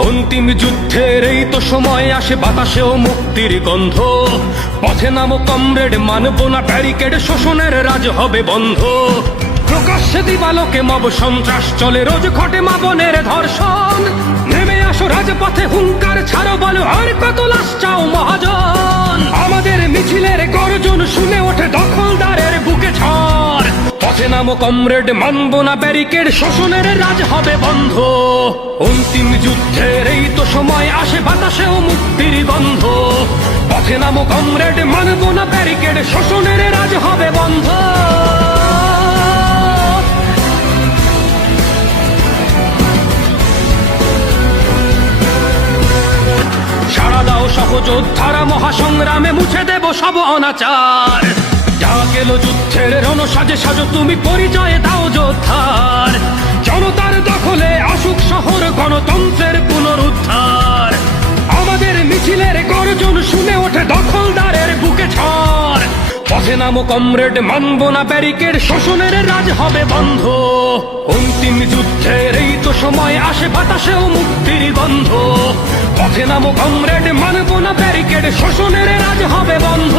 অন্তিম যুদ্ধের এই তো সময় আসে, বাতাসেও মুক্তির গন্ধ। পথে নামো কমরেড, মানবো না ব্যারিকেড, শোষণের রাজ হবে বন্ধ। প্রকাশ্যে দিবালোকে মব সন্ত্রাস চলে, রোজ ঘটে মা বোনের ধর্ষণ। নেমে আসো রাজপথে, হুঙ্কার ছাড়ো, বলো আর কত লাশ চাও মহাজন। আমাদের মিছিলের গর্জন শুনে ওঠে দখলদারের বুকে ঝড়। পথে নামো কমরেড, মানবো না ব্যারিকেড, শোষণের রাজ হবে বন্ধ। অন্তিম যুদ্ধের এই তো সময় আসে, বাতাসেও মুক্তির গন্ধ। পথে নামো কমরেড, মানবো না ব্যারিকেড, শোষণের রাজ হবে বন্ধ। সারা দাও সহযোদ্ধারা, মহাসংগ্রামে মুছে দেব সব অনাচার। যা গেল যুদ্ধের রণসাজে সাজো, তুমি পরিচয় দাও যোদ্ধার। জনতার দখলে আসুক শহর, গণতন্ত্রের পুনরুদ্ধার। আমাদের মিছিলের গর্জন শুনে ওঠে দখলদারের বুকে ঝড়। পথে নামো কমরেড, মানবো না ব্যারিকেড, শোষণের রাজ হবে বন্ধ। অন্তিম যুদ্ধের এই তো সময় আসে, বাতাসেও মুক্তির গন্ধ। পথে নামো কমরেড, মানবো না ব্যারিকেড, শোষণের রাজ হবে বন্ধ।